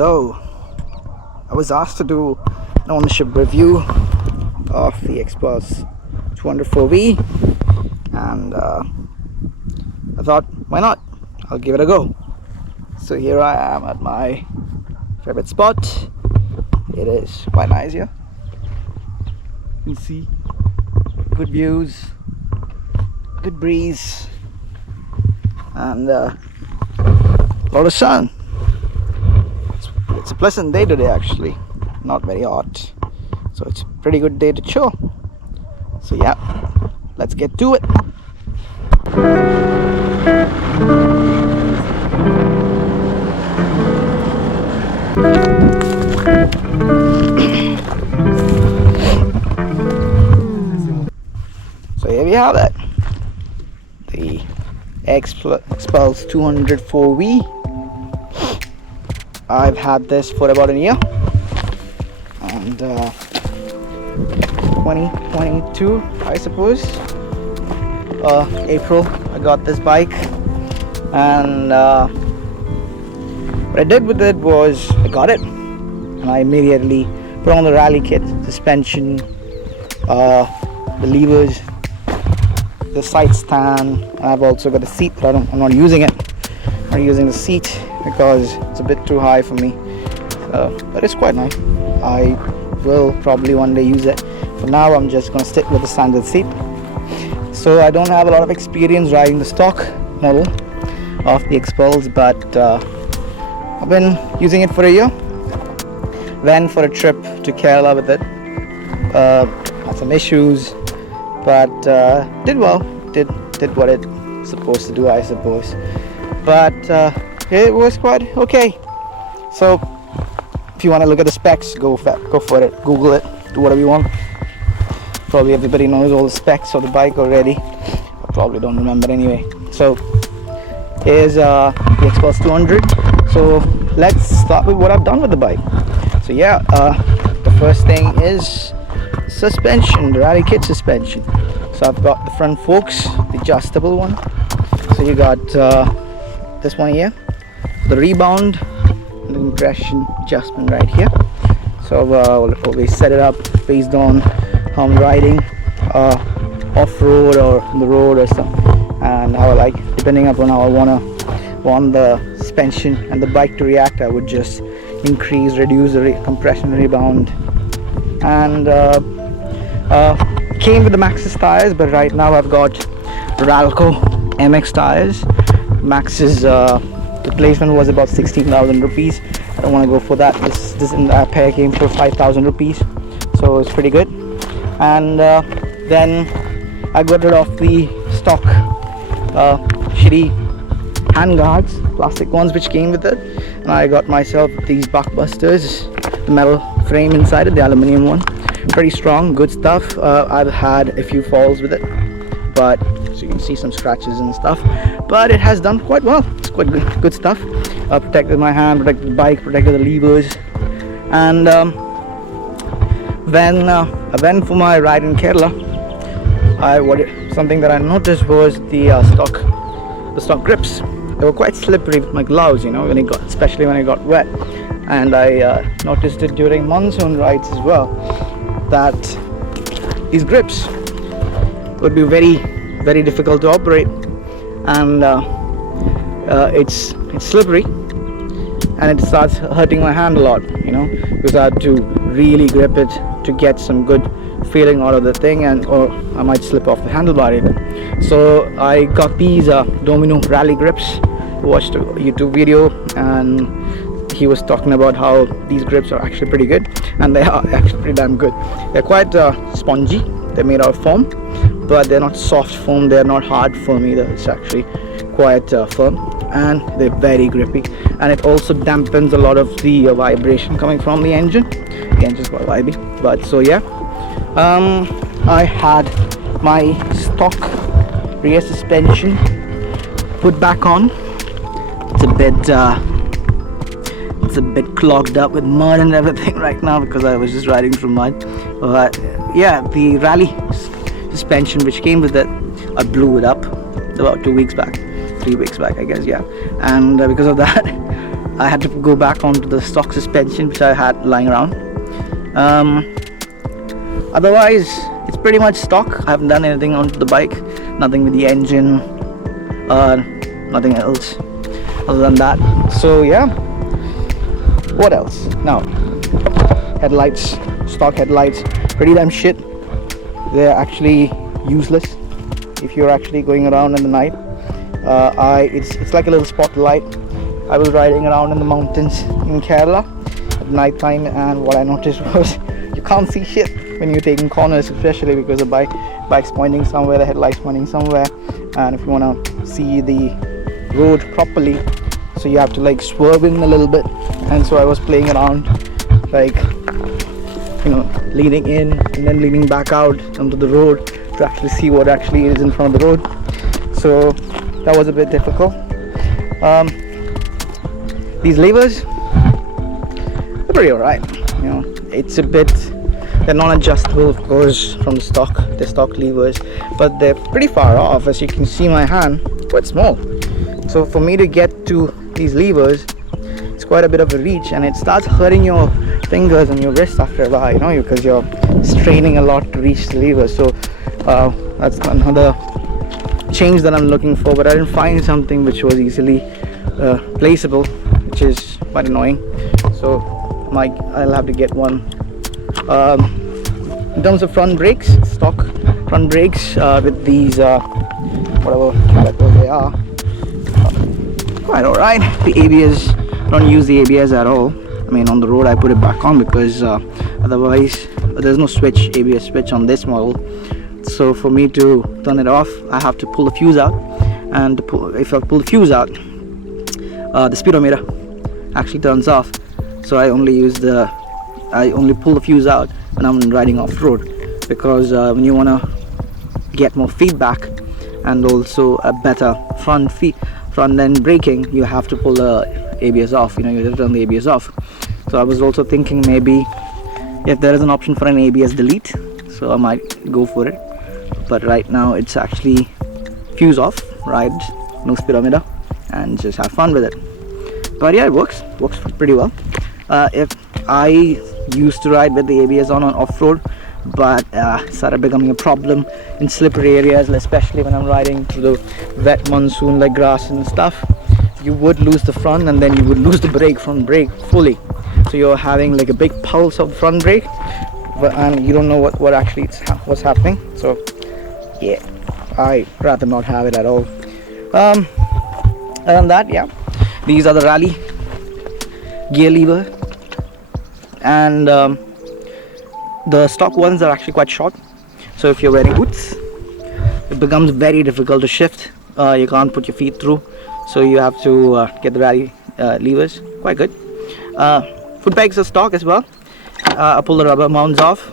So I was asked to do an ownership review of the Xpulse 204V, and I thought, why not? I'll give it a go. So here I am at my favorite spot. It is quite nice here. You can see good views, good breeze, and a lot of sun. It's a pleasant day today, actually, not very hot, so it's a pretty good day to chill. So yeah, let's get to it. So here we have it, the Xpulse 204V. I've had this for about a year, and 2022, I suppose, April, I got this bike, and what I did with it was I got it and I immediately put on the rally kit, suspension, the levers, the side stand, and I've also got a seat, but I'm not using it. I'm not using the seat because it's a bit too high for me, but it's quite nice. I will probably one day use it. For now, I'm just going to stick with the standard seat. So I don't have a lot of experience riding the stock model of the Xpulse, but I've been using it for a year. Went for a trip to Kerala with it. Had some issues, but did well. Did what it's supposed to do, I suppose. But it was quite okay. So if you want to look at the specs, go for it. Google it. Do whatever you want. Probably everybody knows all the specs of the bike already. I probably don't remember anyway. So here's the Xpulse 200. So let's start with what I've done with the bike. So yeah, the first thing is suspension, the rally kit suspension. So I've got the front forks, the adjustable one. So you got this one here, the rebound and the compression adjustment right here. So we'll always set it up based on how I'm riding, off-road or on the road or something, and how I like, depending upon how I want the suspension and the bike to react. I would just increase, reduce the compression, rebound. And came with the Maxxis tires, but right now I've got Ralco MX tires. Maxxis replacement was about 16,000 rupees. I don't want to go for that. This pair came for 5,000 rupees, so it's pretty good. And then I got rid of the stock shitty hand guards, plastic ones which came with it, and I got myself these buckbusters, the metal frame inside it, the aluminium one. Pretty strong, good stuff. I've had a few falls with it, but so you can see some scratches and stuff, but it has done quite well. It's quite good stuff. Protected my hand, protected the bike, protected the levers. And when I went for my ride in Kerala, something that I noticed was the stock grips. They were quite slippery with my gloves, you know, especially when it got wet. And I noticed it during monsoon rides as well, that these grips would be very, very difficult to operate, and it's slippery, and it starts hurting my hand a lot, you know, because I had to really grip it to get some good feeling out of the thing, or I might slip off the handlebar even. So I got these Domino rally grips. Watched a YouTube video, and he was talking about how these grips are actually pretty good, and they are actually pretty damn good. They're quite spongy. They're made out of foam, but they're not soft foam, they're not hard foam either. It's actually quite firm, and they're very grippy, and it also dampens a lot of the vibration coming from the engine. The engine's quite vibey. But so yeah, I had my stock rear suspension put back on. It's a bit clogged up with mud and everything right now because I was just riding through mud. But yeah, the rally suspension which came with it, I blew it up about 3 weeks back, I guess. Yeah, and because of that I had to go back onto the stock suspension which I had lying around. Otherwise it's pretty much stock. I haven't done anything onto the bike, nothing with the engine, nothing else other than that. So yeah, what else? Now, headlights, stock headlights, pretty damn shit. They're actually useless if you're actually going around in the night. It's like a little spotlight. I was riding around in the mountains in Kerala at night time, and what I noticed was you can't see shit when you're taking corners, especially because the bike's pointing somewhere, the headlight's pointing somewhere, and if you want to see the road properly, so you have to like swerve in a little bit. And so I was playing around, like, you know, leaning in and then leaning back out onto the road to actually see what actually is in front of the road. So that was a bit difficult. These levers, they're pretty alright. You know, it's a bit, they're not adjustable, of course, from the stock. They're stock levers, but they're pretty far off. As you can see, my hand quite small. So for me to get to these levers, it's quite a bit of a reach, and it starts hurting your fingers and your wrists after a while, you know, because you're straining a lot to reach the levers. So that's another change that I'm looking for, but I didn't find something which was easily placeable, which is quite annoying. So I'll have to get one. In terms of front brakes, stock front brakes with these whatever calipers they are, quite alright. The ABS, don't use the ABS at all. I mean, on the road I put it back on because otherwise there's no switch, ABS switch on this model. So for me to turn it off, I have to pull the fuse out, and if I pull the fuse out, the speedometer actually turns off. So I only pull the fuse out when I'm riding off-road, because when you want to get more feedback and also a better front end braking, you have to pull the ABS off. You know, you have to turn the ABS off. So I was also thinking maybe if there is an option for an ABS delete, so I might go for it. But right now it's actually fuse off, ride, no speedometer, and just have fun with it. But yeah, it works pretty well. If I used to ride with the ABS on off-road, but it started becoming a problem in slippery areas, especially when I'm riding through the wet monsoon like grass and stuff. You would lose the front, and then you would lose the front brake fully. So you're having like a big pulse of front brake, and you don't know what's happening. So yeah, I rather not have it at all. Other than that, yeah, these are the rally gear lever, and the stock ones are actually quite short. So if you're wearing boots, it becomes very difficult to shift. You can't put your feet through, so you have to get the rally levers. Quite good. Footpegs are stock as well. I pull the rubber mounts off.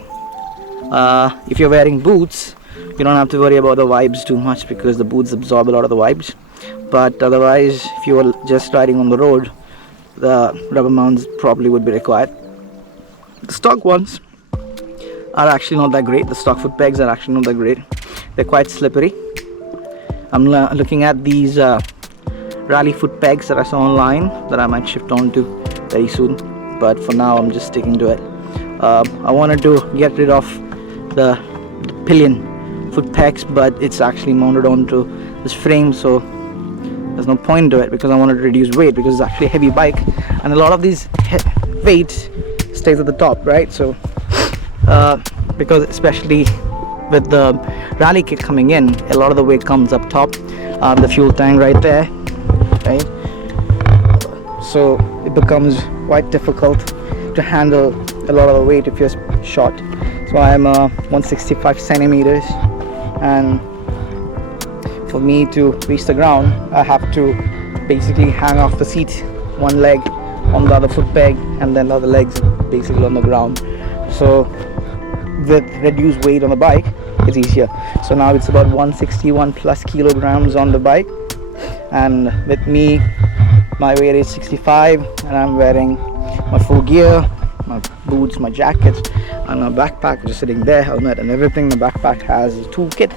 If you're wearing boots, you don't have to worry about the vibes too much, because the boots absorb a lot of the vibes. But otherwise, if you are just riding on the road, the rubber mounts probably would be required. The stock ones are actually not that great. The stock foot pegs are actually not that great. They're quite slippery. I'm looking at these rally foot pegs that I saw online that I might shift on to very soon, but for now I'm just sticking to it. I wanted to get rid of the pillion foot pegs, but it's actually mounted onto this frame, so there's no point to it, because I wanted to reduce weight, because it's actually a heavy bike and a lot of these weight stays at the top, right? So because especially with the rally kit coming in, a lot of the weight comes up top, the fuel tank right there, right? So it becomes quite difficult to handle a lot of the weight if you're short. So I'm 165 centimeters, and for me to reach the ground, I have to basically hang off the seat, one leg on the other foot peg, and then the other leg's basically on the ground. So with reduced weight on the bike, it's easier. So now it's about 161 plus kilograms on the bike, and with me, my weight is 65, and I'm wearing my full gear, my boots, my jackets, and my backpack, which is sitting there, helmet and everything. The backpack has a toolkit,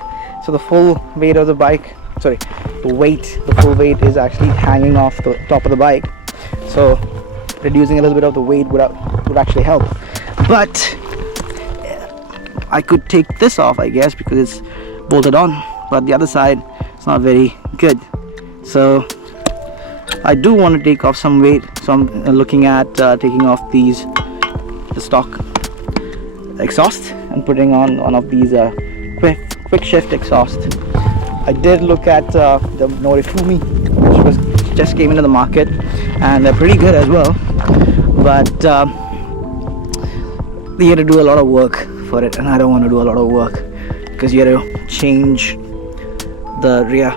so the full weight of the bike, the full weight is actually hanging off the top of the bike. so reducing a little bit of the weight would actually help. But I could take this off, I guess, because it's bolted on, but the other side it's not very good. So I do want to take off some weight, so I'm looking at taking off the stock exhaust and putting on one of these quick shift exhaust. I did look at the Norifumi, which just came into the market, and they're pretty good as well, but you had to do a lot of work for it, and I don't want to do a lot of work because you had to change the rear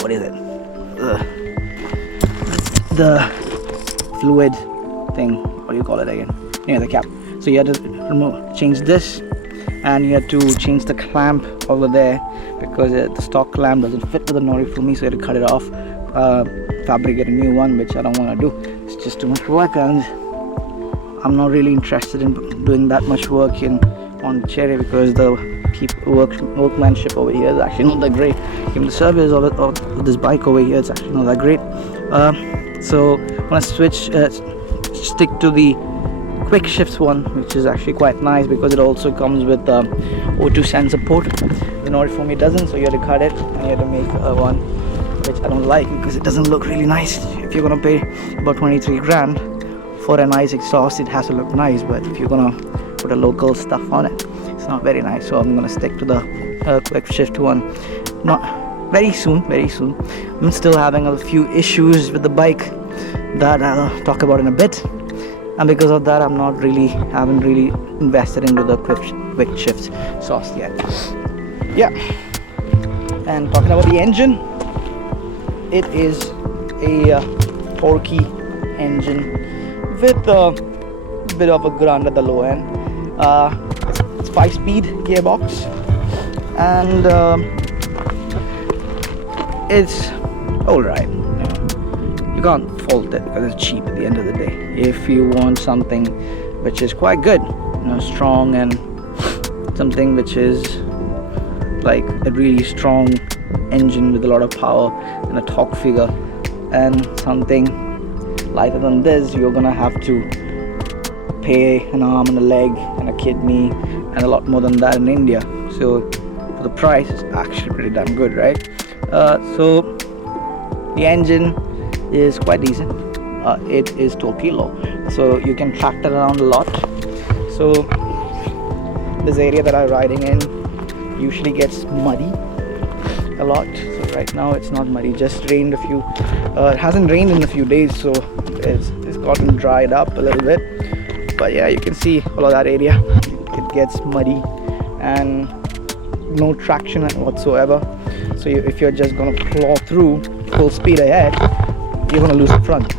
what is it, the fluid thing, what do you call it again, yeah, the cap. So you had to change this, and you had to change the clamp over there because the stock clamp doesn't fit with the Norifumi, so you had to cut it off, fabricate a new one, which I don't want to do. It's just too much work, and I'm not really interested in doing that much work in Pondicherry because the workmanship over here is actually not that great. Even the service of this bike over here is actually not that great. So when I switch, stick to the quick shifts one, which is actually quite nice because it also comes with O2 sensor port. The Norifumi doesn't, so you have to cut it and you have to make one, which I don't like because it doesn't look really nice. If you're gonna pay about 23 grand for a nice exhaust, it has to look nice, but if you're gonna put a local stuff on it, it's not very nice. So I'm gonna stick to the quick shift one. Not very soon. I'm still having a few issues with the bike that I'll talk about in a bit, and because of that haven't really invested into the quick shift exhaust yet. Yeah, and talking about the engine, it is a torquey engine with a bit of a grunt at the low end. It's 5-speed gearbox, and it's alright. You can't fault it because it's cheap at the end of the day. If you want something which is quite good, strong, and something which is like a really strong engine with a lot of power and a torque figure, and something lighter than this, you're gonna have to pay an arm and a leg and a kidney and a lot more than that in India. So for the price, it's actually pretty damn good, right? So the engine is quite decent. It is 12 kilo, so you can track it around a lot. So this area that I'm riding in usually gets muddy a lot. So right now it's not muddy, just rained a few. It hasn't rained in a few days, so it's gotten dried up a little bit. But yeah, you can see all of that area, it gets muddy and no traction whatsoever. So if you're just gonna plow through full speed ahead, you're gonna lose the front.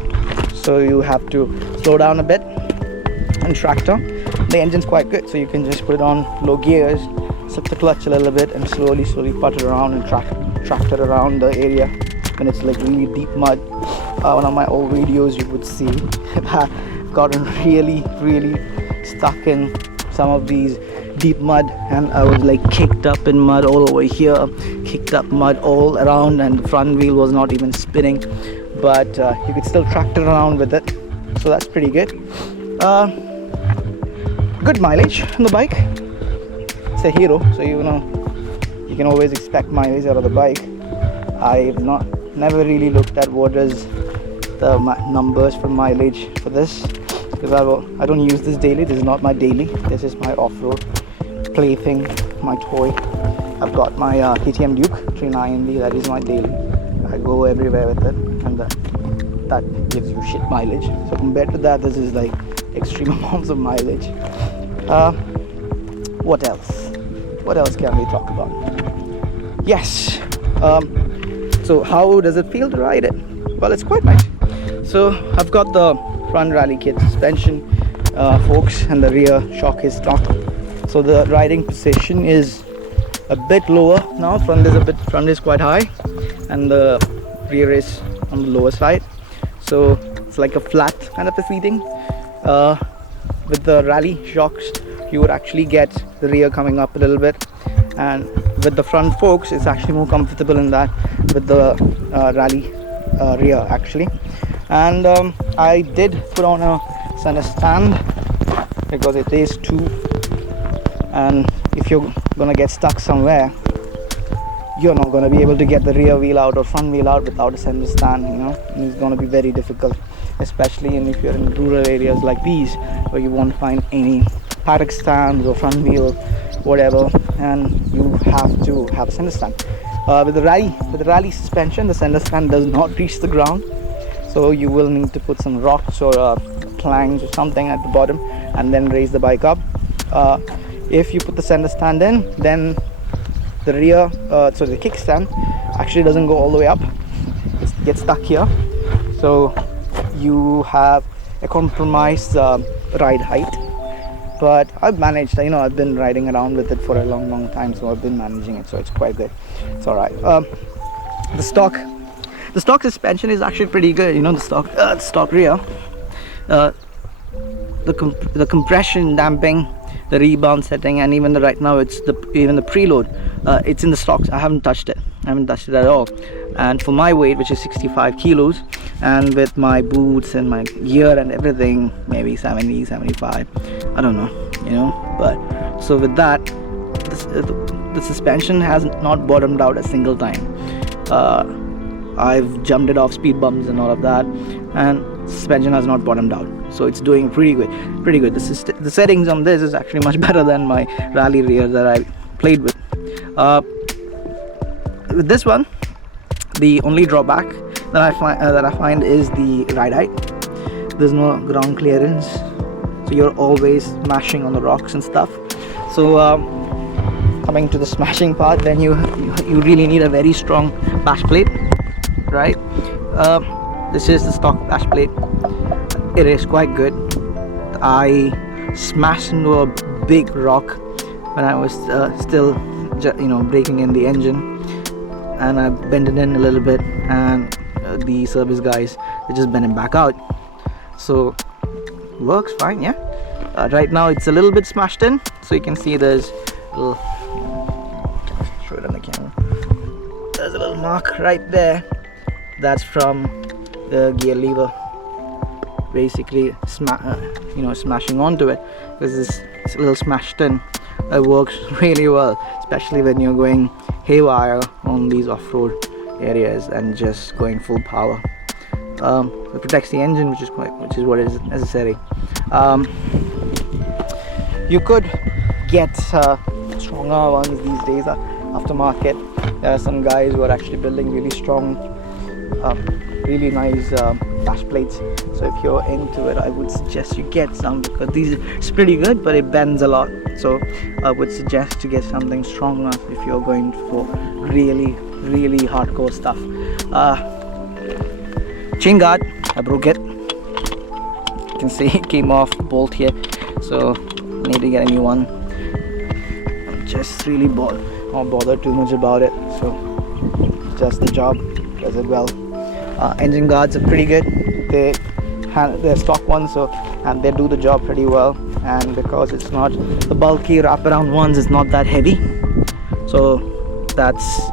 So you have to slow down a bit and tractor. The engine's quite good, so you can just put it on low gears, slip the clutch a little bit, and slowly putter around and tractor around the area when it's like really deep mud. One of my old videos, you would see that I've gotten really stuck in some of these deep mud, and I was like kicked up in mud all over here, kicked up mud all around, and the front wheel was not even spinning, but you could still tractor around with it, so that's pretty good. Good mileage on the bike. It's a Hero, so you can always expect mileage out of the bike. I've never really looked at what is the numbers for mileage for this, because I don't use this daily. This is not my daily. This is my off-road plaything, my toy. I've got my KTM Duke 39ND. That is my daily. I go everywhere with it, and that gives you shit mileage. So compared to that, this is like extreme amounts of mileage. What else can we talk about? Yes. So how does it feel to ride it? Well, it's quite nice. So I've got the front rally kit suspension, forks, and the rear shock is stock. So the riding position is a bit lower now. Front is quite high, and the rear is on the lower side. So it's like a flat kind of a seating. With the rally shocks, you would actually get the rear coming up a little bit, and with the front forks, it's actually more comfortable in that with the rally rear actually. And I did put on a center stand because it is two, and if you're gonna get stuck somewhere, you're not gonna be able to get the rear wheel out or front wheel out without a center stand, you know. And it's gonna be very difficult, especially if you're in rural areas like these where you won't find any paddock stands or front wheel, whatever, and you have to have a center stand. With the rally suspension, the center stand does not reach the ground, so you will need to put some rocks or planks or something at the bottom and then raise the bike up. If you put the center stand in, then the rear, so the kickstand actually doesn't go all the way up. It gets stuck here, so you have a compromised ride height. But I've managed, you know, I've been riding around with it for a long time, so I've been managing it, so it's quite good. It's all right. The stock suspension is actually pretty good, you know. The stock rear, the compression damping, the rebound setting, and even right now it's even the preload, it's in the stocks. I haven't touched it at all. And for my weight, which is 65 kilos, and with my boots and my gear and everything, maybe 70, 75, I don't know, you know. But so with that, the suspension has not bottomed out a single time. I've jumped it off speed bumps and all of that, and suspension has not bottomed out, so it's doing pretty good. The settings on this is actually much better than my rally rear that I played with. With this one, the only drawback that I find is the ride height. There's no ground clearance, so you're always smashing on the rocks and stuff. So coming to the smashing part, then you really need a very strong Bashplate, right? This is the stock Bashplate. It is quite good. I smashed into a big rock when I was still, you know, breaking in the engine, and I bent it in a little bit, and the service guys, they just bent it back out. So works fine, yeah. Right now it's a little bit smashed in, so you can see there's a little, show it on the camera. There's a little mark right there. That's from the gear lever, basically smashing onto it, because it's a little smashed in. It works really well, especially when you're going haywire on these off-road areas and just going full power. It protects the engine, which is what is necessary. You could get stronger ones these days, aftermarket. There are some guys who are actually building really strong, really nice dash plates. So if you're into it, I would suggest you get some, because these is pretty good, but it bends a lot. So I would suggest to get something stronger if you're going for really hardcore stuff. Chain guard, I broke it. You can see it came off the bolt here, so I need to get a new one. I'm just really not bothered too much about it, so just the job, does it well. Engine guards are pretty good. They're stock ones, so and they do the job pretty well. And because it's not the bulky wraparound ones, it's not that heavy, so that's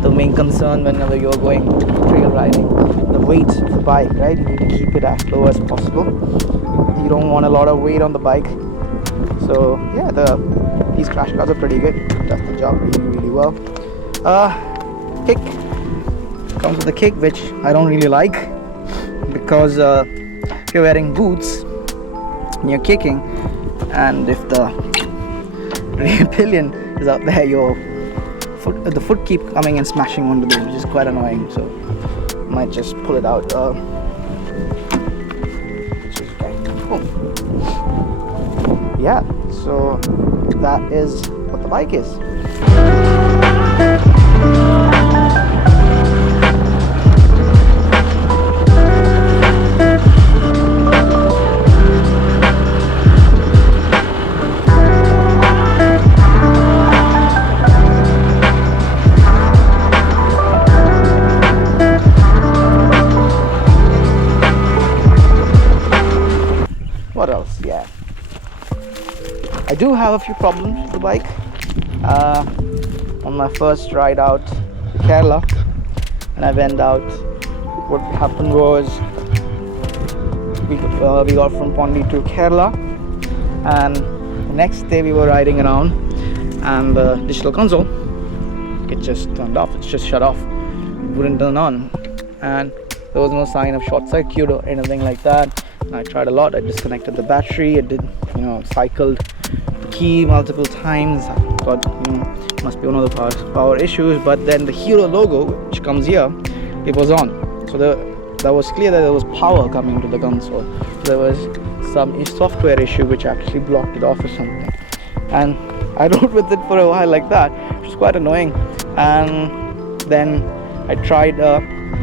the main concern whenever you're going trail riding. The weight of the bike, right? You need to keep it as low as possible. You don't want a lot of weight on the bike. So yeah, these crash guards are pretty good. Does the job really well. Kick comes with a kick, which I don't really like, because if you're wearing boots and you're kicking, and if the rear pillion is out there, the foot keep coming and smashing onto them, which is quite annoying. So I might just pull it out. Yeah, so that is what the bike is. What else? Yeah, I do have a few problems with the bike. On my first ride out to Kerala, and I went out what happened was we got from Pondi to Kerala, and the next day we were riding around, and the digital console, it just turned off. It's just shut off. It wouldn't turn on, and there was no sign of short circuit or anything like that. And I tried a lot. I disconnected the battery. I did, cycled the key multiple times. I thought, must be one of the power issues. But then the Hero logo, which comes here, it was on. So that was clear that there was power coming to the console. There was some software issue which actually blocked it off or something. And I rode with it for a while like that, which was quite annoying. And then I tried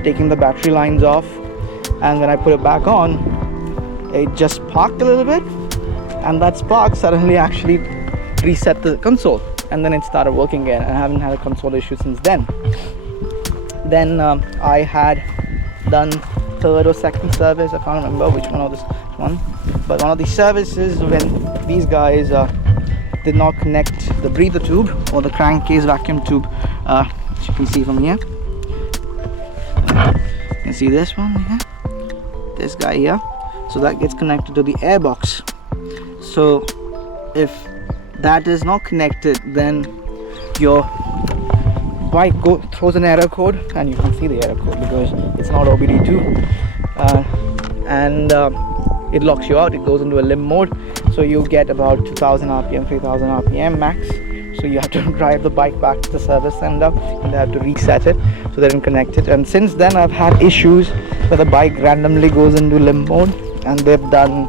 taking the battery lines off, and when I put it back on, it just sparked a little bit, and that spark suddenly actually reset the console, and then it started working again. I haven't had a console issue since then. Then I had done third or second service, I can't remember which one, but one of the services when these guys did not connect the breather tube or the crankcase vacuum tube, as you can see from here. You can see this one here, this guy here. So that gets connected to the airbox. So if that is not connected, then your bike throws an error code, and you can see the error code because it's not OBD2, and it locks you out. It goes into a limp mode, so you get about 2000 rpm 3000 rpm max. So you have to drive the bike back to the service center, and they have to reset it so they don't connect it. And since then I've had issues where the bike randomly goes into limp mode, and they've done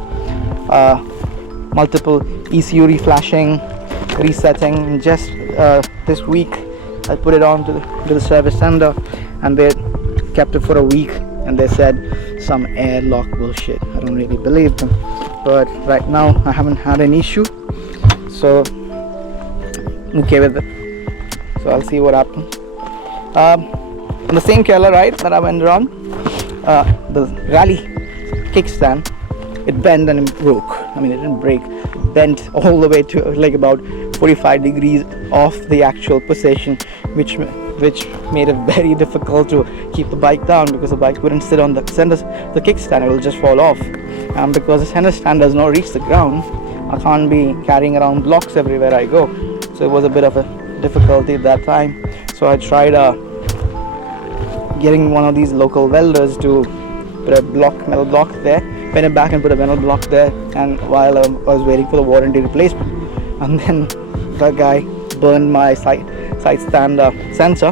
multiple ECU reflashing, resetting. Just this week I put it on to the service center, and they kept it for a week, and they said some airlock bullshit. I don't really believe them, but right now I haven't had an issue, so I'm okay with it. So I'll see what happens. On the same Kerala ride that I went around, the rally kickstand, it bent and it broke. I mean, it didn't break, it bent all the way to like about 45 degrees off the actual position, which made it very difficult to keep the bike down, because the bike wouldn't sit on the kickstand, it will just fall off. And because the center stand does not reach the ground, I can't be carrying around blocks everywhere I go. So it was a bit of a difficulty at that time. So I tried getting one of these local welders to put a metal block there, bend it back and put a metal block there, and while I was waiting for the warranty replacement, and then the guy burned my side stand sensor,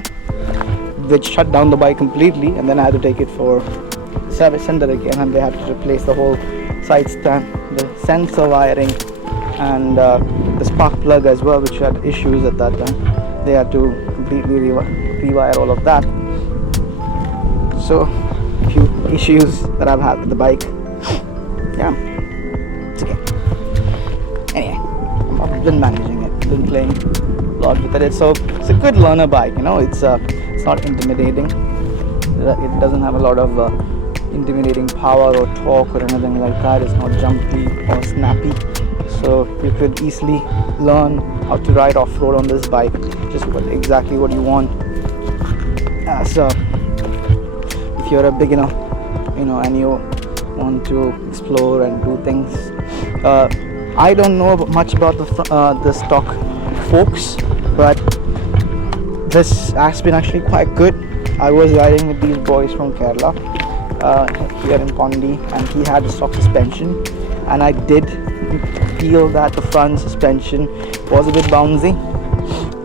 which shut down the bike completely, and then I had to take it for the service center again, and they had to replace the whole side stand, the sensor wiring, and the spark plug as well, which had issues at that time. They had to completely rewire all of that. So a few issues that I've had with the bike. Yeah, it's okay. Anyway, I've been managing it, been playing a lot with it. So it's a good learner bike, it's not intimidating. It doesn't have a lot of intimidating power or torque or anything like that. It's not jumpy or snappy, so you could easily learn how to ride off-road on this bike, just exactly what you want. So if you're a beginner, and you want to explore and do things, I don't know much about the stock forks, but this has been actually quite good. I was riding with these boys from Kerala here in Pondi, and he had a stock suspension, and I did feel that the front suspension was a bit bouncy,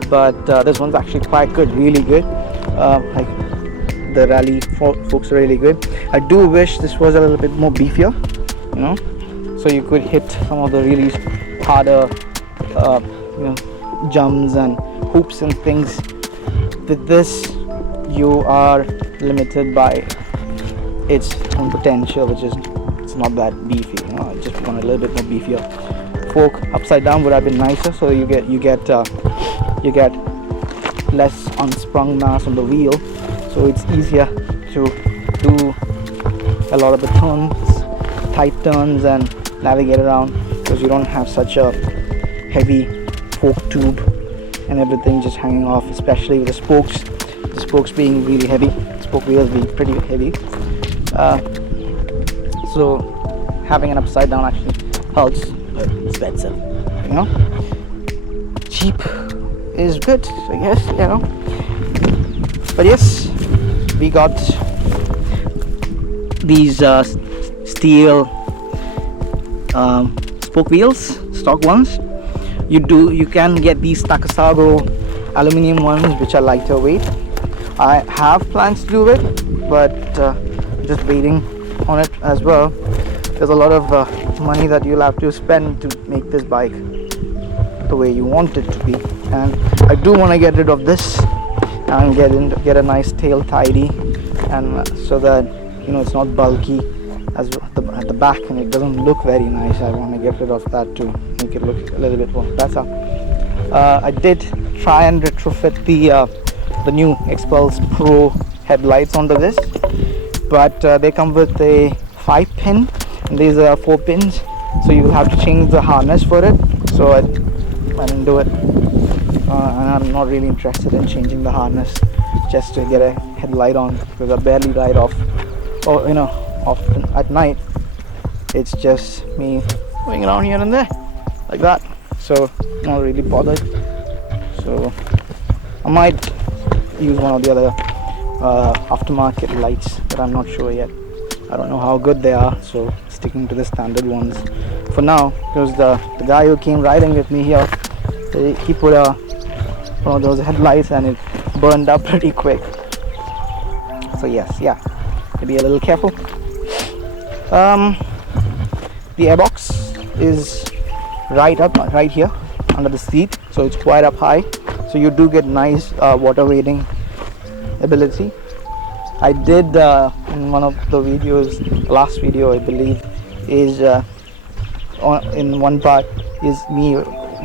but this one's actually quite good, really good. Like the rally forks are really good. I do wish this was a little bit more beefier, so you could hit some of the really harder jumps and hoops and things. With this, you are limited by its own potential, which is it's not that beefy. I just want a little bit more beefier. Fork upside down would have been nicer, so you get less unsprung mass on the wheel, so it's easier to do a lot of the tight turns and navigate around, because you don't have such a heavy fork tube and everything just hanging off, especially with the spokes being really heavy, spoke wheels being pretty heavy. So having an upside down actually helps, but it's expensive, you know. Cheap is good, I guess, you know. But yes, we got these steel spoke wheels, stock ones. You can get these Takasago aluminum ones which are lighter weight. I have plans to do it, but just waiting on it as well. There's a lot of money that you'll have to spend to make this bike the way you want it to be, and I do want to get rid of this and get a nice tail tidy, and so that, you know, it's not bulky as at the back and it doesn't look very nice. I want to get rid of that to make it look a little bit more better. I did try and retrofit the new Xpulse Pro headlights onto this, but they come with a 5-pin and these are 4 pins, so you will have to change the harness for it. So I didn't do it, and I'm not really interested in changing the harness just to get a headlight on, because I barely ride off, or, you know, often at night. It's just me going around here and there like that, so not really bothered. So I might use one of the other aftermarket lights, but I'm not sure yet. I don't know how good they are, so sticking to the standard ones for now, because the guy who came riding with me here, he put one of those headlights and it burned up pretty quick. So yes, yeah, to be a little careful. The airbox is right here under the seat, so it's quite up high, so you do get nice water wading ability. I did in one of the videos, last video I believe, is in one part is me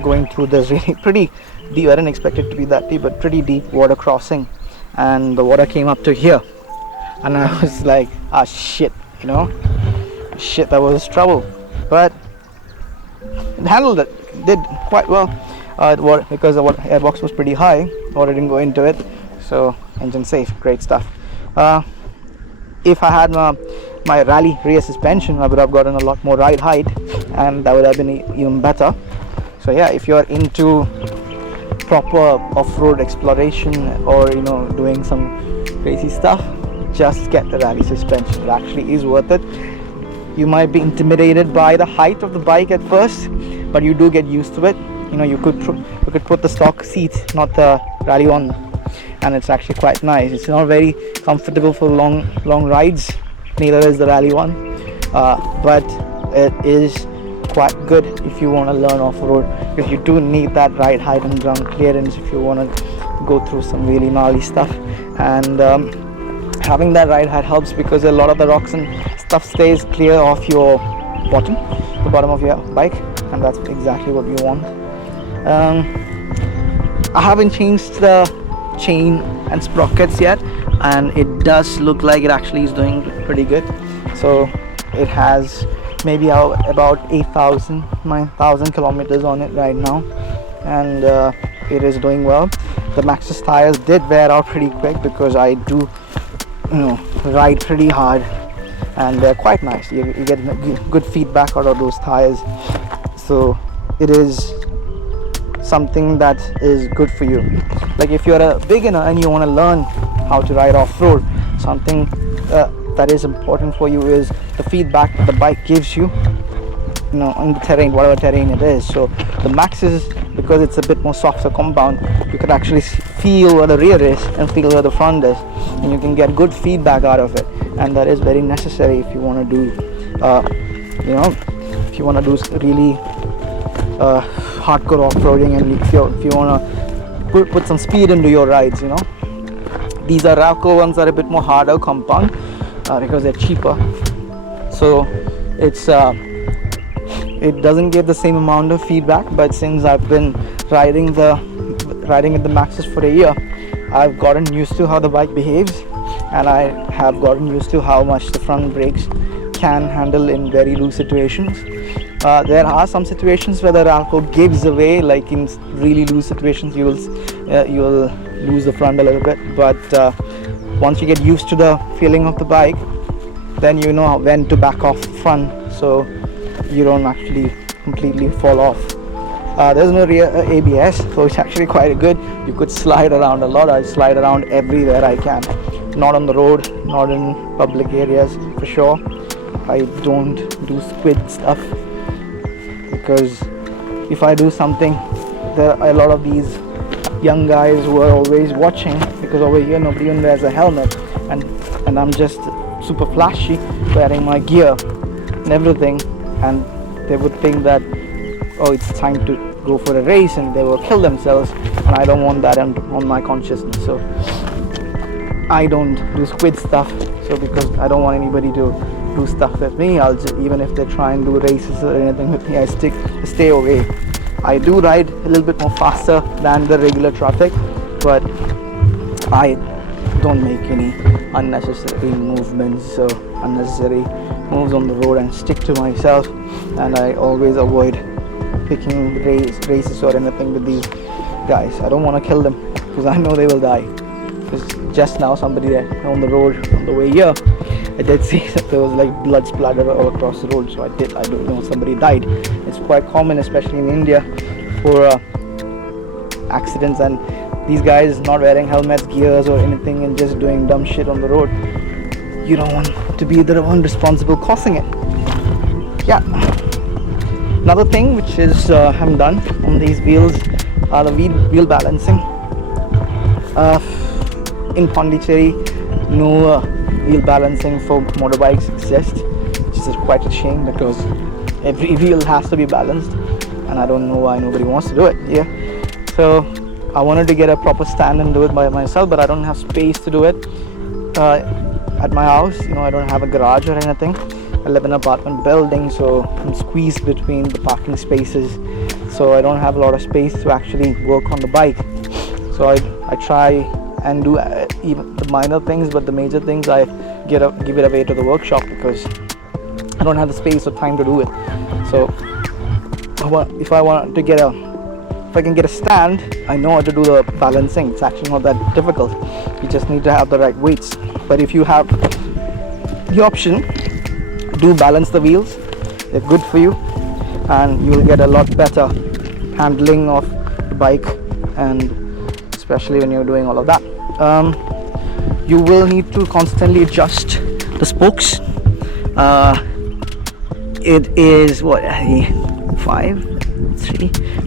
going through this really pretty deep, I didn't expect it to be that deep, but pretty deep water crossing, and the water came up to here, and I was like, ah shit, you know, shit, that was trouble. But it handled it, did quite well, because the airbox was pretty high, water didn't go into it, so engine safe, great stuff. If I had my rally rear suspension, I would have gotten a lot more ride height, and that would have been even better. So yeah, if you're into proper off-road exploration, or, you know, doing some crazy stuff, just get the rally suspension. It actually is worth it. You might be intimidated by the height of the bike at first, but you do get used to it. You know, you could put the stock seat, not the rally one, and it's actually quite nice. It's not very comfortable for long rides, neither is the rally one, but it is quite good if you want to learn off-road, because you do need that ride height and ground clearance if you want to go through some really gnarly stuff. And having that ride height helps, because a lot of the rocks and stuff stays clear off the bottom of your bike, and that's exactly what you want. I haven't changed the chain and sprockets yet, and it does look like it actually is doing pretty good. So it has maybe about 9,000 kilometers on it right now, and it is doing well. The Maxxis tires did wear out pretty quick, because I do, you know, ride pretty hard, and they're quite nice. You get good feedback out of those tires, so it is something that is good for you. Like if you're a beginner and you want to learn how to ride off-road, something that is important for you is the feedback that the bike gives you, you know, on the terrain, whatever terrain it is. So the Maxxis, because it's a bit more softer compound, you can actually feel where the rear is and feel where the front is, and you can get good feedback out of it, and that is very necessary if you want to do you know, if you want to do really hardcore off-roading, and if you want to put some speed into your rides, you know. These are Ravco ones that are a bit more harder compound, because they're cheaper, so it doesn't give the same amount of feedback. But since I've been riding with the Maxxis for a year, I've gotten used to how the bike behaves, and I have gotten used to how much the front brakes can handle in very loose situations. There are some situations where the Ravco gives away, like in really loose situations you will lose the front a little bit, but once you get used to the feeling of the bike, then you know when to back off front, so you don't actually completely fall off. There's no rear ABS, so it's actually quite good. You could slide around a lot. I slide around everywhere I can, not on the road, not in public areas for sure. I don't do squid stuff, because if I do something, there are a lot of these young guys who are always watching, because over here nobody even wears a helmet, and I'm just super flashy wearing my gear and everything, and they would think that, oh, it's time to go for a race, and they will kill themselves, and I don't want that on my consciousness. So I don't do squid stuff. So because I don't want anybody to do stuff with me, I'll just, even if they try and do races or anything with me, I stay away. I do ride a little bit more faster than the regular traffic, but I don't make any unnecessary movements or unnecessary moves on the road, and stick to myself. And I always avoid picking races or anything with these guys. I don't want to kill them, because I know they will die. Because just now somebody on the road on the way here, I did see that there was like blood splattered all across the road. So I don't know, somebody died. It's quite common, especially in India, for accidents, and these guys not wearing helmets, gears or anything, and just doing dumb shit on the road. You don't want to be the one responsible causing it. Yeah. Another thing which is I'm done on these wheels are the wheel balancing. In Pondicherry, no wheel balancing for motorbikes exists, which is quite a shame, because every wheel has to be balanced, and I don't know why nobody wants to do it here. So I wanted to get a proper stand and do it by myself, but I don't have space to do it at my house. You know, I don't have a garage or anything. I live in an apartment building, so I'm squeezed between the parking spaces, so I don't have a lot of space to actually work on the bike. So I try and do even the minor things, but the major things I give it away to the workshop, because I don't have the space or time to do it. So if I can get a stand, I know how to do the balancing. It's actually not that difficult. You just need to have the right weights. But if you have the option, do balance the wheels. They're good for you, and you will get a lot better handling of the bike, and especially when you're doing all of that. You will need to constantly adjust the spokes. It is what, 5, 3, I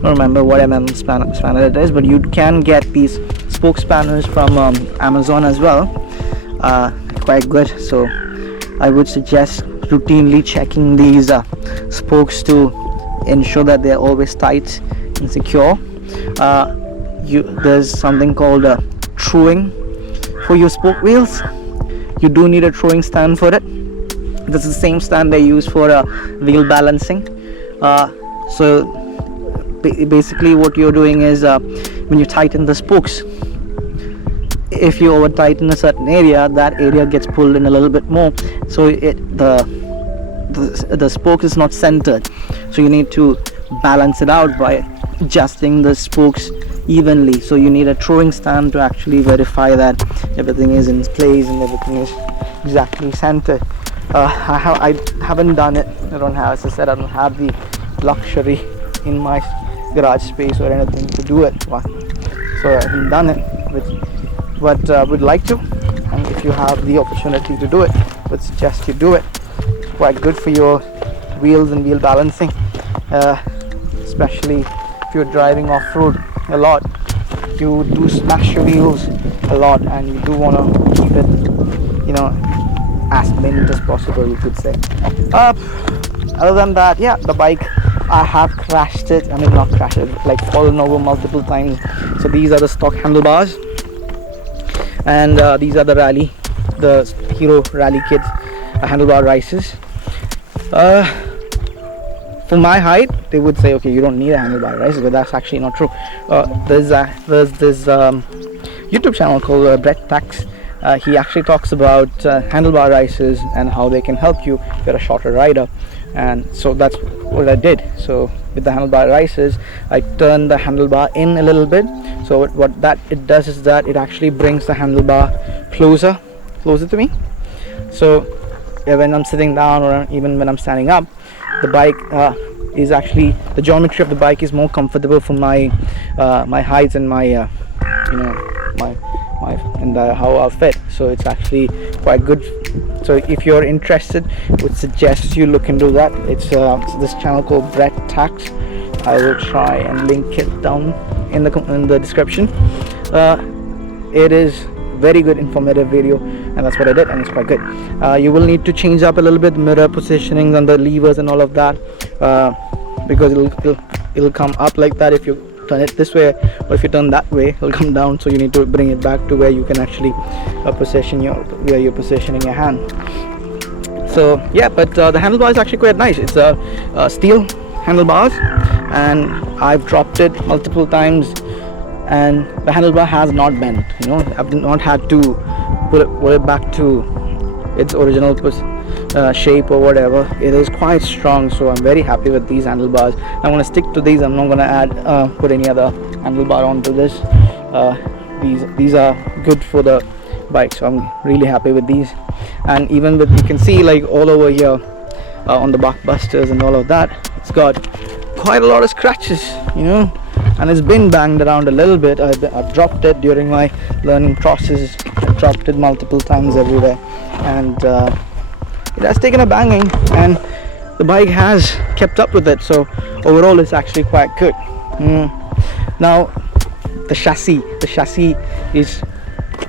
don't remember what spanner it is, but you can get these spoke spanners from Amazon as well. Quite good. So I would suggest routinely checking these spokes to ensure that they're always tight and secure. There's something called truing for your spoke wheels. You do need a truing stand for it. This is the same stand they use for wheel balancing. So basically what you're doing is when you tighten the spokes, if you over tighten a certain area, that area gets pulled in a little bit more, so the spoke is not centered. So you need to balance it out by adjusting the spokes evenly. So you need a truing stand to actually verify that everything is in place and everything is exactly centered. I haven't done it. I don't have, as I said, I don't have the luxury in my garage space or anything to do it, so I haven't done it, but would like to. And if you have the opportunity to do it, would suggest you do it. It's quite good for your wheels and wheel balancing, especially if you're driving off-road a lot. You do smash your wheels a lot, and you do want to keep it, you know, as mint as possible, you could say. Other than that, yeah, the bike, I have crashed it. I mean, not crashed it, like fallen over multiple times. So these are the stock handlebars, and these are the Hero Rally Kit handlebar rises. For my height, they would say, okay, you don't need a handlebar rise, but that's actually not true. There's this YouTube channel called Brett Tax. He actually talks about handlebar rises and how they can help you if you're a shorter rider, and so that's what I did. So with the handlebar rises, I turn the handlebar in a little bit. So what it does is that it actually brings the handlebar closer to me. So when I'm sitting down or even when I'm standing up, the bike is actually, the geometry of the bike is more comfortable for my my height and my you know, my and how I fit. So it's actually quite good. So if you're interested, would suggest you look into that. It's this channel called Brett Tax. I will try and link it down in the description. It is very good informative video, and that's what I did, and it's quite good. You will need to change up a little bit the mirror positioning and the levers and all of that, because it'll come up like that if you turn it this way, or if you turn that way it'll come down. So you need to bring it back to where you can actually position where you're positioning your hand. So yeah, but the handlebar is actually quite nice. It's a steel handlebars, and I've dropped it multiple times, and the handlebar has not bent. You know, I've not had to put it back to its original shape or whatever. It is quite strong, so I'm very happy with these handlebars. I'm going to stick to these. I'm not going to add put any other handlebar onto this. These are good for the bike, so I'm really happy with these. And even with, you can see like all over here on the buckbusters and all of that, it's got quite a lot of scratches, you know, and it's been banged around a little bit. I've dropped it during my learning process. I dropped it multiple times everywhere, and it has taken a banging, and the bike has kept up with it. So overall it's actually quite good. Now the chassis is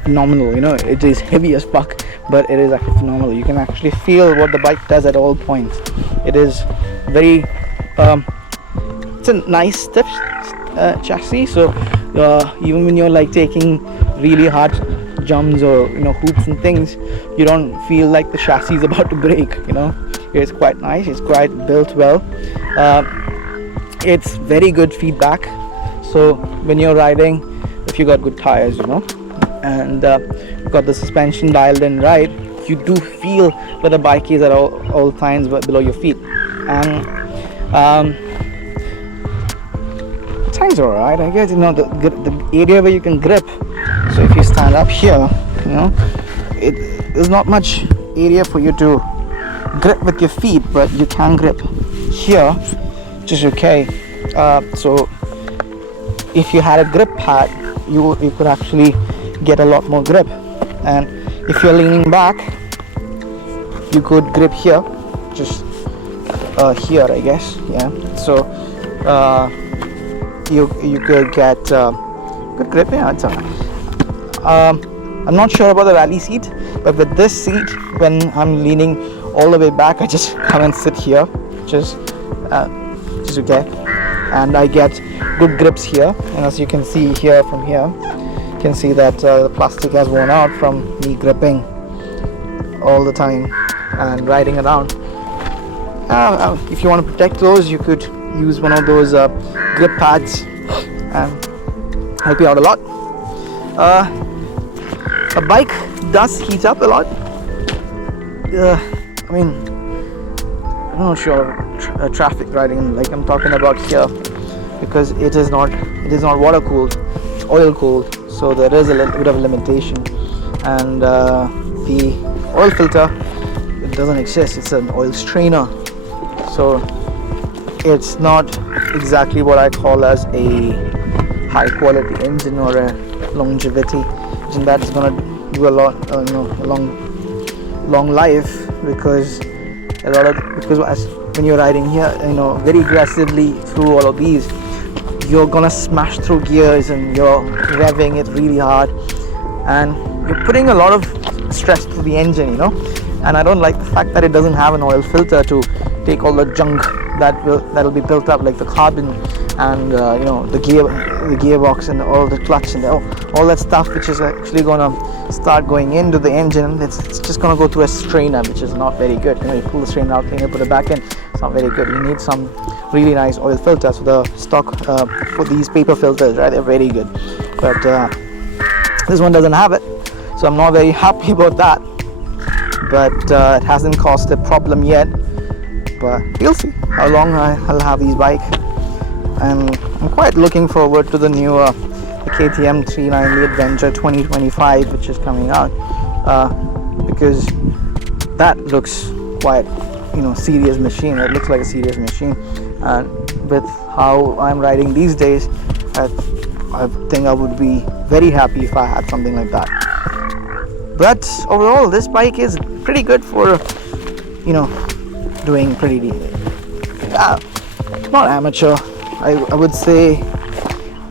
phenomenal. You know, it is heavy as fuck, but it is actually phenomenal. You can actually feel what the bike does at all points. It is very it's a nice stiff chassis, so even when you're like taking really hard jumps or, you know, hoops and things, you don't feel like the chassis is about to break. You know, it's quite nice. It's quite built well. It's very good feedback, so when you're riding, if you got good tires, you know, and got the suspension dialed in right, you do feel where the bike is at all times below your feet. And times are alright, I guess. You know, the area where you can grip, so if you stand up here, you know, there's not much area for you to grip with your feet, but you can grip here, which is okay. So if you had a grip pad, you could actually get a lot more grip. And if you're leaning back, you could grip here, just here, I guess. Yeah, so you could get good grip. Yeah, it's alright. I'm not sure about the rally seat, but with this seat, when I'm leaning all the way back, I just come and sit here, just okay, and I get good grips here. And as you can see here, from here, you can see that the plastic has worn out from me gripping all the time and riding around. If you want to protect those, you could use one of those grip pads and help you out a lot. A bike does heat up a lot. I mean, I'm not sure traffic riding like I'm talking about here, because it is not water cooled, it's oil cooled, so there is a little bit of a limitation. And the oil filter, it doesn't exist. It's an oil strainer, so it's not exactly what I call as a high quality engine or a longevity engine that is going to do a lot, long life, because when you're riding here, you know, very aggressively through all of these, you're gonna smash through gears and you're revving it really hard, and you're putting a lot of stress through the engine, you know. And I don't like the fact that it doesn't have an oil filter to take all the junk that'll be built up, like the carbon and you know, the gearbox and all the clutch and all that stuff, which is actually gonna start going into the engine. It's just gonna go through a strainer, which is not very good. You know, you pull the strainer out, clean it, put it back in. It's not very good. You need some really nice oil filter. So the stock for these paper filters, right, they're very good, but this one doesn't have it, so I'm not very happy about that. But it hasn't caused a problem yet, but we'll see how long I'll have these bikes. And I'm quite looking forward to the new the KTM 390 Adventure 2025, which is coming out, because that looks quite, serious machine. It looks like a serious machine, and with how I'm riding these days, I think I would be very happy if I had something like that. But overall, this bike is pretty good for, doing pretty not amateur, I would say,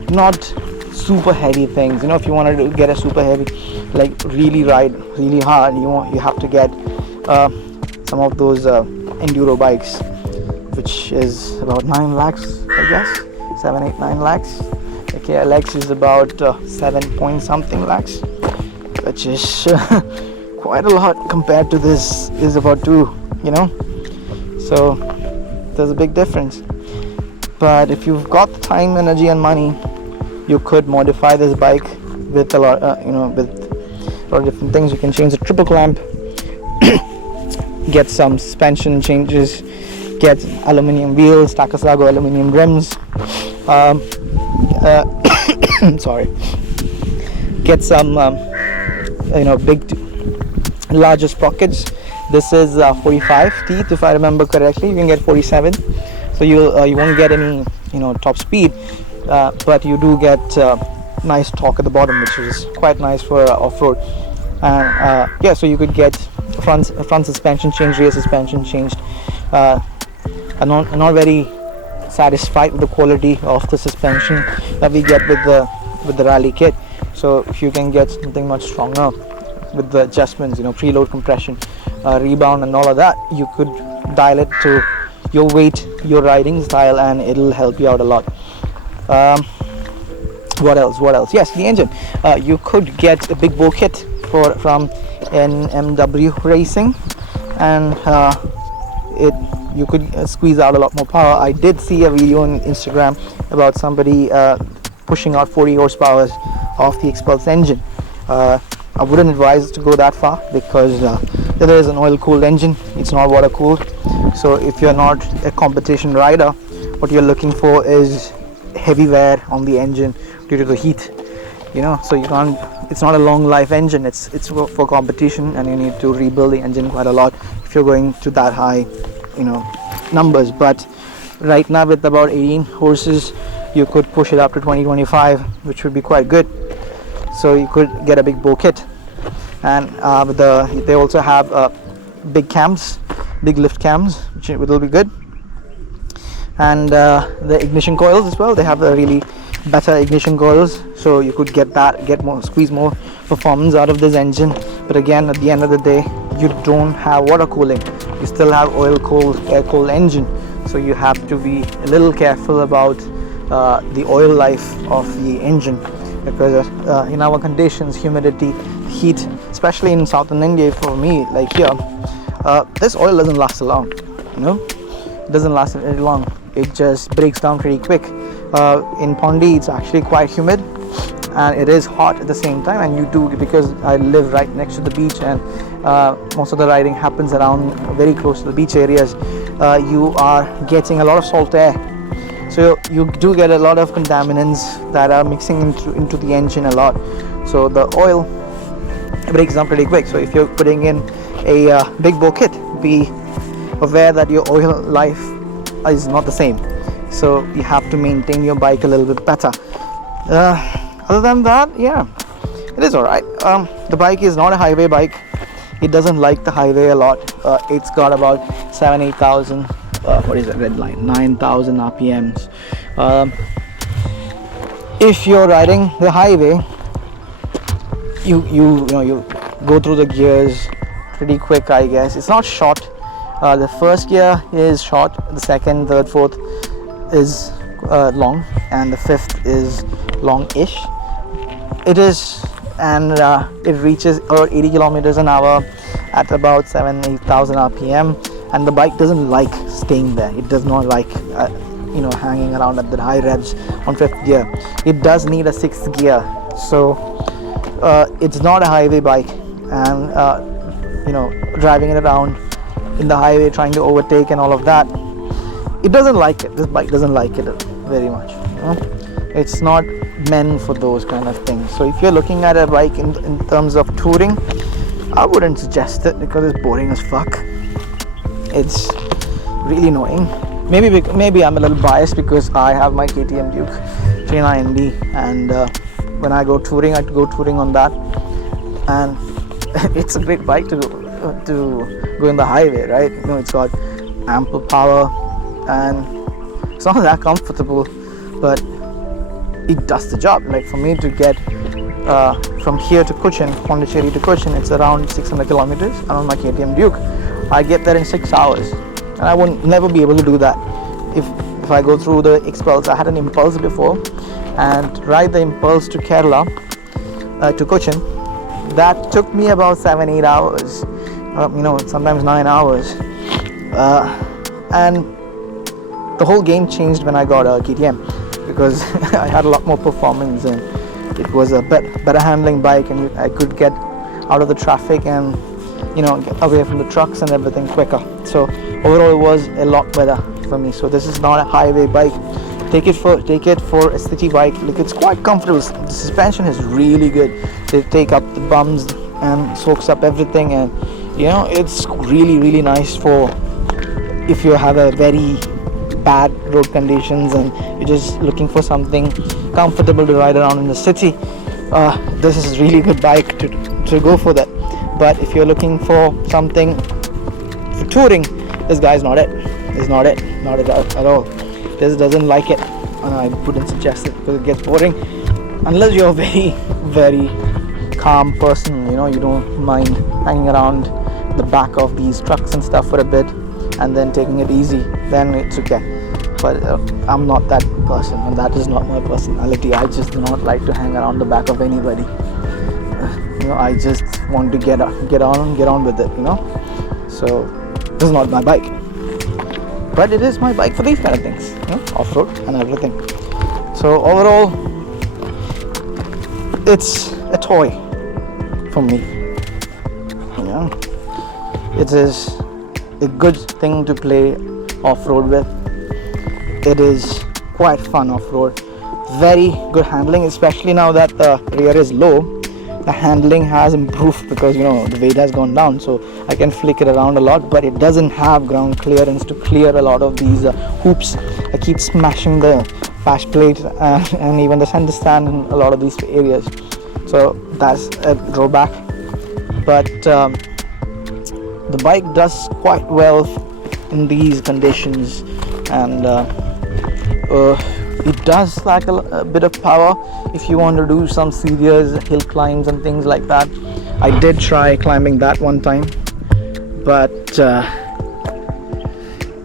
not super heavy things. If you wanted to get a super heavy, like really ride really hard, you have to get some of those enduro bikes, which is about 9 lakhs, I guess, 7, 8, 9 lakhs. The KLX is about 7 point something lakhs, which is quite a lot compared to this is about 2, so there's a big difference. But if you've got the time, energy and money, you could modify this bike with a lot, with a lot of different things. You can change the triple clamp, get some suspension changes, get aluminium wheels, Takasago aluminium rims, sorry, get some larger sprockets. This is 45 teeth, if I remember correctly. You can get 47, so you won't get any top speed, but you do get nice torque at the bottom, which is quite nice for off-road. And so you could get front suspension changed, rear suspension changed. I'm not very satisfied with the quality of the suspension that we get with the rally kit. So if you can get something much stronger with the adjustments, preload compression, rebound and all of that, you could dial it to your weight, your riding style, and it'll help you out a lot. What else? Yes, the engine. You could get a big bow kit from NMW Racing, and you could squeeze out a lot more power. I did see a video on Instagram about somebody pushing out 40 horsepower of the Xpulse engine. I wouldn't advise to go that far, because there is an oil-cooled engine. It's not water-cooled. So if you're not a competition rider, what you're looking for is heavy wear on the engine due to the heat. So you can't. It's not a long life engine. It's for competition, and you need to rebuild the engine quite a lot if you're going to that high, numbers. But right now, with about 18 horses, you could push it up to 20-25, which would be quite good. So you could get a big bow kit, and they also have big cams, big lift cams, which will be good. And the ignition coils as well. They have a really better ignition coils, so you could squeeze more performance out of this engine. But again, at the end of the day, you don't have water cooling. You still have oil cooled, air cooled engine. So you have to be a little careful about the oil life of the engine, because in our conditions, humidity, heat, especially in southern India, for me, like here, this oil doesn't last so long. It doesn't last very long. It just breaks down pretty quick. In Pondi, it's actually quite humid, and it is hot at the same time. And because I live right next to the beach, and most of the riding happens around very close to the beach areas, you are getting a lot of salt air. So you do get a lot of contaminants that are mixing into the engine a lot. So the oil breaks down pretty quick. So if you're putting in a big bow kit, be aware that your oil life is not the same. So you have to maintain your bike a little bit better. Other than that, yeah, it is alright. The bike is not a highway bike. It doesn't like the highway a lot. It's got about 7,000-8,000 what is it, red line, 9,000 RPMs. If you're riding the highway, you go through the gears pretty quick, I guess. It's not short. The first gear is short, the second, third, fourth is long, and the fifth is long-ish. It is, and it reaches about 80 kilometers an hour at about 7,000-8,000 RPM. And the bike doesn't like staying there. It does not like hanging around at the high revs on fifth gear. It does need a sixth gear. So it's not a highway bike, and driving it around in the highway, trying to overtake and all of that, it doesn't like it. This bike doesn't like it very much. It's not meant for those kind of things. So if you're looking at a bike in terms of touring, I wouldn't suggest it because it's boring as fuck. It's really annoying. Maybe I'm a little biased because I have my KTM Duke 39ND, and when I go touring, I go touring on that, and it's a great bike to go in the highway, right? You know, it's got ample power and it's not that comfortable, but it does the job. Like for me to get from here to Cochin, Pondicherry to Cochin, it's around 600 kilometers, and on my KTM Duke I get there in 6 hours, and I would never be able to do that if I go through the Xpulse. I had an Impulse before, and ride the Impulse to Kerala, to Cochin, that took me about 7-8 hours, sometimes 9 hours, and the whole game changed when I got a KTM, because I had a lot more performance and it was a better handling bike, and I could get out of the traffic and get away from the trucks and everything quicker. So overall it was a lot better for me. So this is not a highway bike. Take it for a city bike. Look, it's quite comfortable. The suspension is really good. They take up the bumps and soaks up everything, and it's really nice for if you have a very bad road conditions and you're just looking for something comfortable to ride around in the city. This is a really good bike to go for that. But if you're looking for something for touring, this guy's not it. It's not at all. This doesn't like it, and I wouldn't suggest it because it gets boring unless you're a very calm person. You don't mind hanging around the back of these trucks and stuff for a bit and then taking it easy, then it's okay. But I'm not that person, and that is not my personality. I just do not like to hang around the back of anybody. I just want to get on with it. So this is not my bike, but it is my bike for these kind of things, off-road and everything. So overall, it's a toy for me. It is a good thing to play off-road with. It is quite fun off-road. Very good handling, especially now that the rear is low. The handling has improved because the weight has gone down, so I can flick it around a lot, but it doesn't have ground clearance to clear a lot of these hoops. I keep smashing the Bashplate and even the center stand in a lot of these areas, so that's a drawback. But the bike does quite well in these conditions, and it does lack a bit of power if you want to do some serious hill climbs and things like that. I did try climbing that one time, but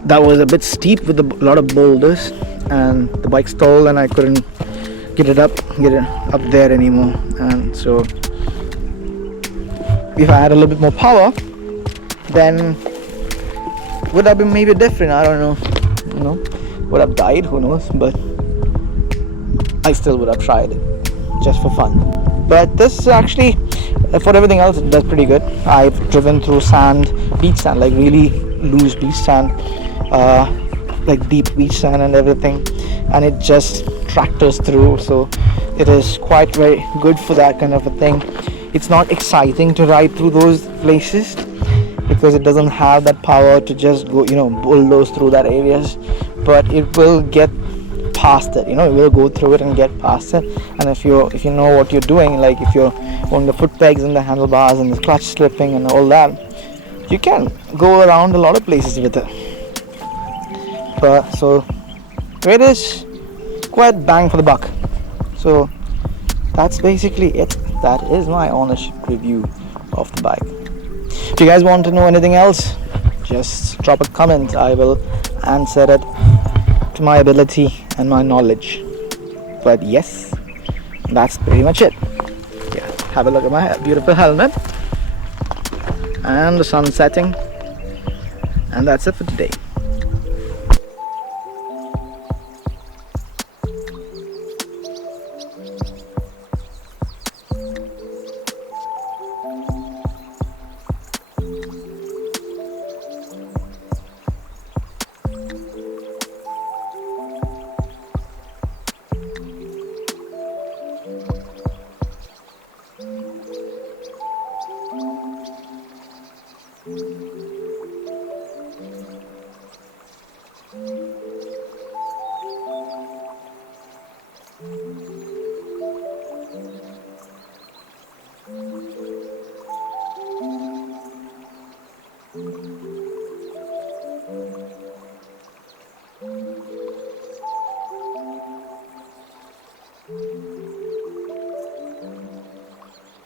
that was a bit steep with a lot of boulders, and the bike stalled and I couldn't get it up there anymore. And so if I had a little bit more power, then would have been maybe different. I don't know, would have died, who knows, but I still would have tried it just for fun. But this is actually, for everything else, it does pretty good. I've driven through beach sand, like really loose beach sand, like deep beach sand and everything, and it just tractors through. So it is quite very good for that kind of a thing. It's not exciting to ride through those places because it doesn't have that power to just go bulldoze through that areas, but it will get past it. It will go through it and get past it. And if you know what you're doing, like if you're on the foot pegs and the handlebars and the clutch slipping and all that, you can go around a lot of places with it. But so it is quite bang for the buck. So that's basically it. That is my honest review of the bike. If you guys want to know anything else, just drop a comment. I will answer it to my ability and my knowledge. But yes, that's pretty much it. Yeah, have a look at my beautiful helmet and the sun setting, and that's it for today.